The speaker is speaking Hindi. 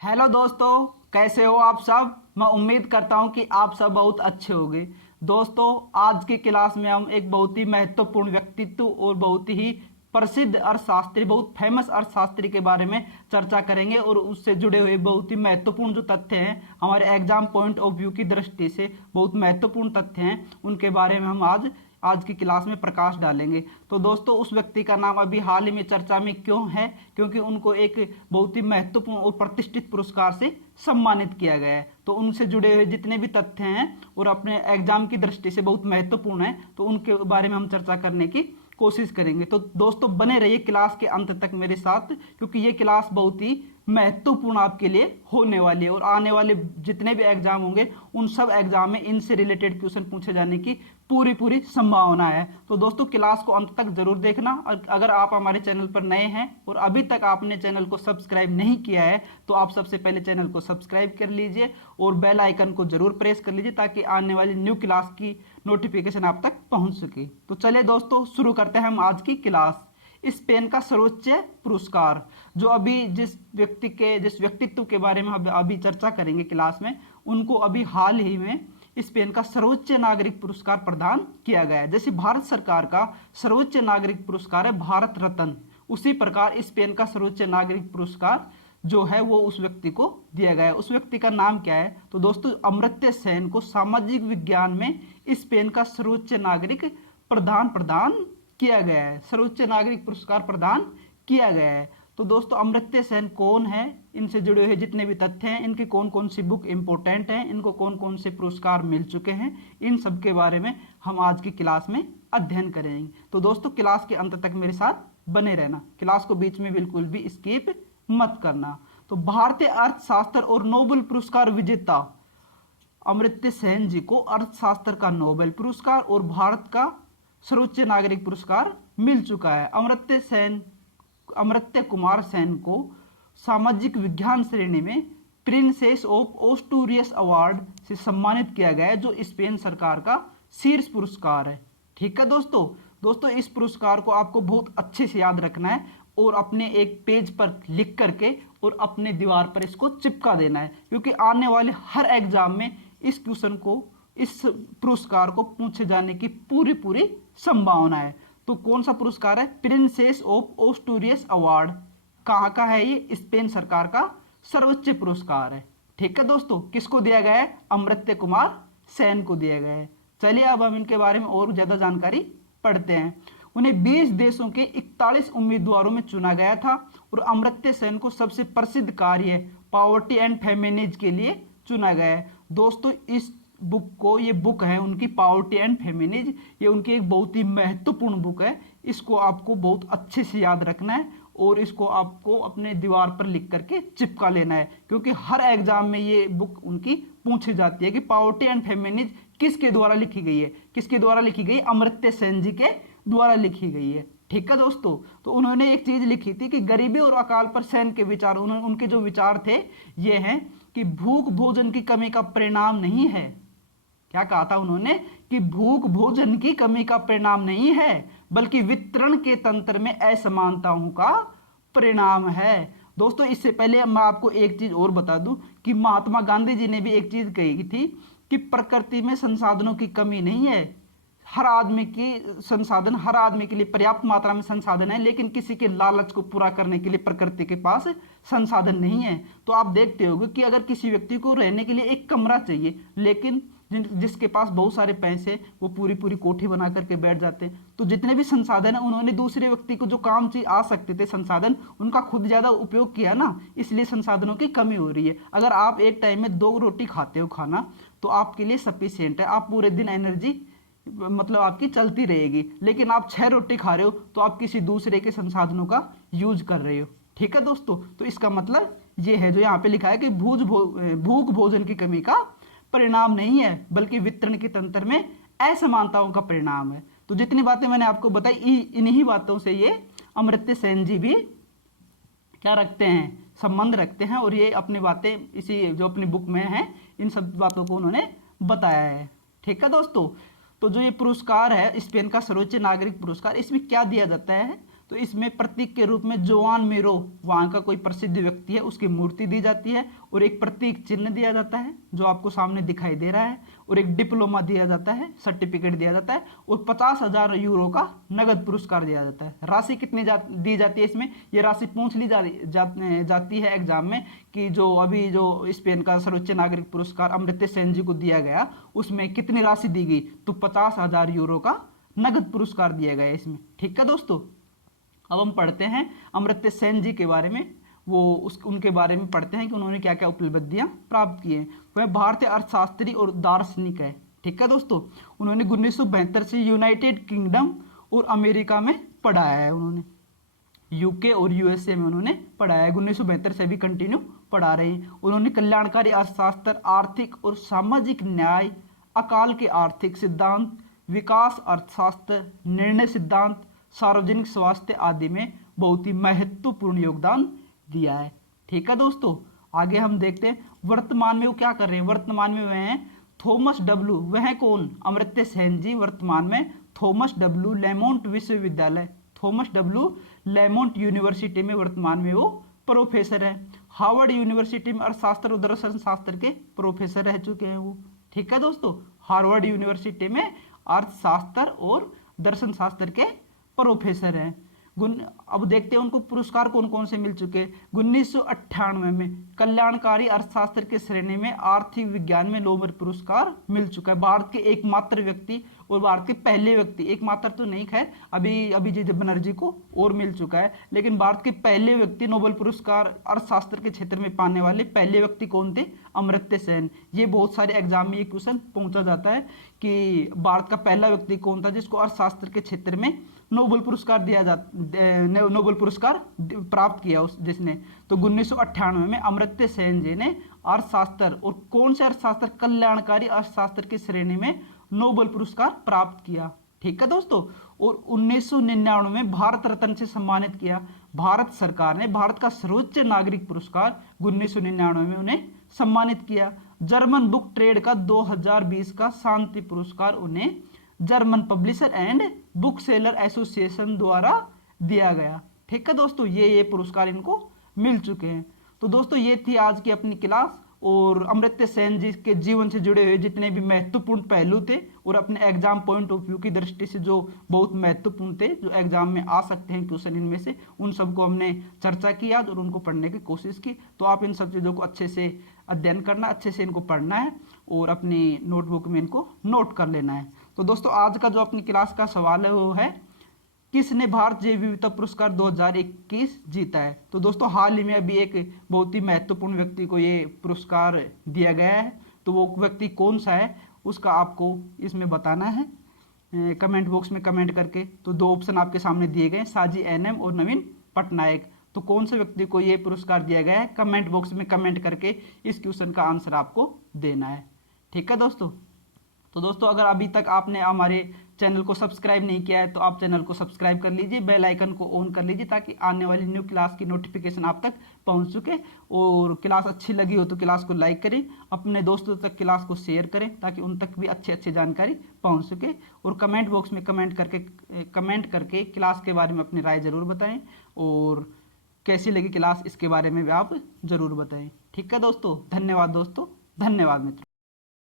हेलो दोस्तों, कैसे हो आप सब। मैं उम्मीद करता हूं कि आप सब बहुत अच्छे होंगे। दोस्तों, आज की क्लास में हम एक बहुत ही महत्वपूर्ण व्यक्तित्व और बहुत ही प्रसिद्ध अर्थशास्त्री, बहुत फेमस अर्थशास्त्री के बारे में चर्चा करेंगे और उससे जुड़े हुए बहुत ही महत्वपूर्ण जो तथ्य हैं, हमारे एग्जाम पॉइंट ऑफ व्यू की दृष्टि से बहुत महत्वपूर्ण तथ्य हैं, उनके बारे में हम आज की क्लास में प्रकाश डालेंगे। तो दोस्तों, उस व्यक्ति का नाम अभी हाल ही में चर्चा में क्यों है, क्योंकि उनको एक बहुत ही महत्वपूर्ण और प्रतिष्ठित पुरस्कार से सम्मानित किया गया है। तो उनसे जुड़े हुए जितने भी तथ्य हैं और अपने एग्जाम की दृष्टि से बहुत महत्वपूर्ण है, तो उनके बारे में हम चर्चा करने की कोशिश करेंगे। तो दोस्तों, बने रहिए क्लास के अंत तक मेरे साथ, क्योंकि ये क्लास बहुत ही महत्वपूर्ण आपके लिए होने वाली है और आने वाले जितने भी एग्जाम होंगे उन सब एग्जाम में इनसे रिलेटेड क्वेश्चन पूछे जाने की पूरी पूरी संभावना है। तो दोस्तों, क्लास को अंत तक जरूर देखना। और अगर आप हमारे चैनल पर नए हैं और अभी तक आपने चैनल को सब्सक्राइब नहीं किया है, तो आप सबसे पहले चैनल को सब्सक्राइब कर लीजिए और बेल आइकन को जरूर प्रेस कर लीजिए, ताकि आने वाली न्यू क्लास की नोटिफिकेशन आप तक पहुंच सके। तो चलिए दोस्तों, शुरू करते हैं हम आज की क्लास। स्पेन का सर्वोच्च पुरस्कार, जो अभी जिस व्यक्तित्व के बारे में अभी चर्चा करेंगे क्लास में, उनको अभी हाल ही में स्पेन का सर्वोच्च नागरिक पुरस्कार प्रदान किया गया है। जैसे भारत सरकार का सर्वोच्च नागरिक पुरस्कार है भारत रत्न, उसी प्रकार स्पेन का सर्वोच्च नागरिक पुरस्कार जो है वो उस व्यक्ति को दिया गया है। उस व्यक्ति का नाम क्या है? तो दोस्तों, अमर्त्य सेन को सामाजिक विज्ञान में स्पेन का सर्वोच्च नागरिक प्रदान किया गया है। सर्वोच्च नागरिक पुरस्कार प्रदान किया गया है। तो दोस्तों, अमर्त्य सेन कौन है, इनसे जुड़े हुए जितने भी तथ्य हैं, इनकी कौन कौन सी बुक इंपॉर्टेंट है, इनको कौन कौन से पुरस्कार मिल चुके हैं, इन सब के बारे में हम आज की क्लास में अध्ययन करेंगे। तो दोस्तों, क्लास के अंत तक मेरे साथ बने रहना, क्लास को बीच में बिल्कुल भी स्किप मत करना। तो भारतीय अर्थशास्त्र और नोबेल पुरस्कार विजेता अमर्त्य सेन जी को अर्थशास्त्र का नोबेल पुरस्कार और भारत का सर्वोच्च नागरिक पुरस्कार मिल चुका है। अमर्त्य कुमार सेन को सामाजिक विज्ञान श्रेणी में प्रिंसेस ऑफ ओस्टूरियस अवार्ड से सम्मानित किया गया है, जो स्पेन सरकार का शीर्ष पुरस्कार है। ठीक है दोस्तों, इस पुरस्कार को आपको बहुत अच्छे से याद रखना है और अपने एक पेज पर लिख करके और अपने दीवार पर इसको चिपका देना है, क्योंकि आने वाले हर एग्जाम में इस पुरस्कार को पूछे जाने की पूरी पूरी संभावना है। तो कौन सा पुरस्कार है? Princess of Asturias award. कहाँ का है ये? स्पेन सरकार का सर्वोच्च पुरस्कार है। ठीक है दोस्तों, किसको दिया गया है? अमर्त्य कुमार सेन को दिया गया है। चलिए अब हम इनके बारे में और ज्यादा जानकारी पढ़ते हैं। उन्हें 20 देशों के 41 उम्मीदवारों में चुना गया था और अमर्त्य सेन को सबसे प्रसिद्ध कार्य पॉवर्टी एंड फेमिनिज्म के लिए चुना गया है। दोस्तों, इस ये बुक है उनकी पॉवर्टी एंड फेमिनिज्म, ये उनकी एक बहुत ही महत्वपूर्ण बुक है। इसको आपको बहुत अच्छे से याद रखना है और इसको आपको अपने दीवार पर लिख करके चिपका लेना है, क्योंकि हर एग्जाम में ये बुक उनकी पूछी जाती है कि पॉवर्टी एंड फेमिनिज्म किसके द्वारा लिखी गई है। किसके द्वारा लिखी गई? अमर्त्य सेन जी के द्वारा लिखी गई है। ठीक है दोस्तों, तो उन्होंने एक चीज लिखी थी कि गरीबी और अकाल पर सेन के विचार, उनके जो विचार थे ये हैं कि भूख भोजन की कमी का परिणाम नहीं है। क्या कहा था उन्होंने? कि भूख भोजन की कमी का परिणाम नहीं है, बल्कि वितरण के तंत्र में असमानताओं का परिणाम है। दोस्तों, इससे पहले मैं आपको एक चीज और बता दूं कि महात्मा गांधी जी ने भी एक चीज कही थी कि प्रकृति में संसाधनों की कमी नहीं है। हर आदमी के लिए पर्याप्त मात्रा में संसाधन है, लेकिन किसी के लालच को पूरा करने के लिए प्रकृति के पास संसाधन नहीं है। तो आप देखते होंगे कि अगर किसी व्यक्ति को रहने के लिए एक कमरा चाहिए, लेकिन जिसके पास बहुत सारे पैसे, वो पूरी पूरी कोठी बना करके बैठ जाते हैं। तो जितने भी संसाधन है, उन्होंने दूसरे व्यक्ति को जो काम चाहिए आ सकते थे संसाधन, उनका खुद ज्यादा उपयोग किया ना, इसलिए संसाधनों की कमी हो रही है। अगर आप एक टाइम में 2 रोटी खाते हो खाना, तो आपके लिए सफिशियंट है, आप पूरे दिन एनर्जी मतलब आपकी चलती रहेगी। लेकिन आप 6 रोटी खा रहे हो तो आप किसी दूसरे के संसाधनों का यूज कर रहे हो। ठीक है दोस्तों, तो इसका मतलब ये है जो यहाँ पे लिखा है कि भूख भोजन की कमी का परिणाम नहीं है, बल्कि वितरण के तंत्र में असमानताओं का परिणाम है। तो जितनी बातें मैंने आपको बताई, इन्हीं बातों से ये अमर्त्य सेन जी भी क्या रखते हैं? संबंध रखते हैं, और ये अपनी बातें इसी जो अपनी बुक में है, इन सब बातों को उन्होंने बताया है। ठीक है दोस्तों, तो जो ये पुरस्कार है स्पेन का सर्वोच्च नागरिक पुरस्कार, इसमें क्या दिया जाता है? तो इसमें प्रतीक के रूप में जोआन मेरो वहाँ का कोई प्रसिद्ध व्यक्ति है उसकी मूर्ति दी जाती है, और एक प्रतीक चिन्ह दिया जाता है जो आपको सामने दिखाई दे रहा है, और एक डिप्लोमा दिया जाता है, सर्टिफिकेट दिया जाता है, और 50,000 यूरो का नगद पुरस्कार दिया जाता है। राशि कितनी दी जाती है इसमें, ये राशि पूछ ली जाती है एग्जाम में कि जो अभी जो स्पेन का सर्वोच्च नागरिक पुरस्कार अमर्त्य सेन जी को दिया गया उसमें कितनी राशि दी गई, तो 50,000 यूरो का नगद पुरस्कार दिया गया इसमें। ठीक है दोस्तों, अब हम पढ़ते हैं अमर्त्य सेन जी के बारे में, उनके बारे में पढ़ते हैं कि उन्होंने क्या क्या उपलब्धियां प्राप्त की हैं। वह भारतीय अर्थशास्त्री और दार्शनिक है। ठीक है दोस्तों, उन्होंने 1972 से यूनाइटेड किंगडम और अमेरिका में पढ़ाया है, उन्होंने यूके और यूएसए में उन्होंने पढ़ाया है, 1972 से भी कंटिन्यू पढ़ा रहे हैं। उन्होंने कल्याणकारी अर्थशास्त्र, आर्थिक और सामाजिक न्याय, अकाल के आर्थिक सिद्धांत, विकास अर्थशास्त्र, निर्णय सिद्धांत, सार्वजनिक स्वास्थ्य आदि में बहुत ही महत्वपूर्ण योगदान दिया है। ठीक है दोस्तों, आगे हम देखते हैं वर्तमान में वो क्या कर रहे हैं। वर्तमान में वह हैं थॉमस डब्ल्यू, वह कौन, अमर्त्य सेन जी वर्तमान में थॉमस डब्ल्यू लेमोंट विश्वविद्यालय, थॉमस डब्ल्यू लेमोंट यूनिवर्सिटी में वर्तमान में वो प्रोफेसर है। हार्वर्ड यूनिवर्सिटी में अर्थशास्त्र और दर्शन शास्त्र के प्रोफेसर रह चुके हैं वो। ठीक है दोस्तों, हार्वर्ड यूनिवर्सिटी में अर्थशास्त्र और दर्शन शास्त्र के प्रोफेसर हैं। अब देखते हैं उनको पुरस्कार कौन कौन से मिल चुके हैं। 1998 में कल्याणकारी अर्थशास्त्र के श्रेणी में आर्थिक विज्ञान में नोबेल पुरस्कार मिल चुका है। भारत के एकमात्र व्यक्ति और भारत के पहले व्यक्ति, एकमात्र तो नहीं खैर, अभी अभिजीत बनर्जी को और मिल चुका है, लेकिन भारत के पहले व्यक्ति नोबेल पुरस्कार अर्थशास्त्र के क्षेत्र में पाने वाले पहले व्यक्ति कौन थे, अमर्त्य सेन। ये बहुत सारे एग्जाम में ये क्वेश्चन पूछा जाता है कि भारत का पहला व्यक्ति कौन था जिसको अर्थशास्त्र के क्षेत्र में नोबेल पुरस्कार नोबेल पुरस्कार प्राप्त किया जिसने, तो 1998 में अमर्त्य सेन जी ने अर्थशास्त्र, और कौन से अर्थशास्त्र, कल्याणकारी अर्थशास्त्र की श्रेणी में नोबेल पुरस्कार प्राप्त किया। ठीक है दोस्तों, और 1999 में भारत रत्न से सम्मानित किया। भारत सरकार ने भारत का सर्वोच्च नागरिक पुरस्कार 1999 में उन्हें सम्मानित किया। जर्मन बुक ट्रेड का 2020 का शांति पुरस्कार उन्हें German publisher and book seller association द्वारा दिया गया। ठीक है दोस्तों, ये पुरस्कार इनको मिल चुके हैं। तो दोस्तों ये थी आज की अपनी क्लास, और अमर्त्य सेन जी के जीवन से जुड़े हुए जितने भी महत्वपूर्ण पहलू थे और अपने एग्जाम पॉइंट ऑफ व्यू की दृष्टि से जो बहुत महत्वपूर्ण थे, जो एग्जाम में आ सकते हैं क्वेश्चन इनमें से, उन सबको हमने चर्चा किया और उनको पढ़ने की कोशिश की। तो आप इन सब चीज़ों को अच्छे से अध्ययन करना, अच्छे से इनको पढ़ना है और अपनी नोटबुक में इनको नोट कर लेना है। तो दोस्तों आज का जो अपनी क्लास का सवाल है वो है, किसने भारत जैव विविधता पुरस्कार 2021 जीता है। तो दोस्तों हाल ही में अभी एक बहुत ही महत्वपूर्ण व्यक्ति को ये पुरस्कार दिया गया है, तो वो व्यक्ति कौन सा है उसका आपको इसमें बताना है कमेंट बॉक्स में कमेंट करके। तो दो ऑप्शन आपके सामने दिए गए, साजी एनएम और नवीन पटनायक। तो कौन से व्यक्ति को ये पुरस्कार दिया गया है, कमेंट बॉक्स में कमेंट करके इस क्वेश्चन का आंसर आपको देना है। ठीक है दोस्तों, तो दोस्तों अगर अभी तक आपने हमारे चैनल को सब्सक्राइब नहीं किया है तो आप चैनल को सब्सक्राइब कर लीजिए, बेल आइकन को ऑन कर लीजिए ताकि आने वाली न्यू क्लास की नोटिफिकेशन आप तक पहुंच सके। और क्लास अच्छी लगी हो तो क्लास को लाइक करें, अपने दोस्तों तक क्लास को शेयर करें ताकि उन तक भी अच्छी जानकारी पहुंच सके। और कमेंट बॉक्स में कमेंट करके क्लास के बारे में अपनी राय ज़रूर बताएँ और कैसी लगी क्लास इसके बारे में भी आप ज़रूर बताएँ। ठीक है दोस्तों, धन्यवाद दोस्तों, धन्यवाद मित्रों।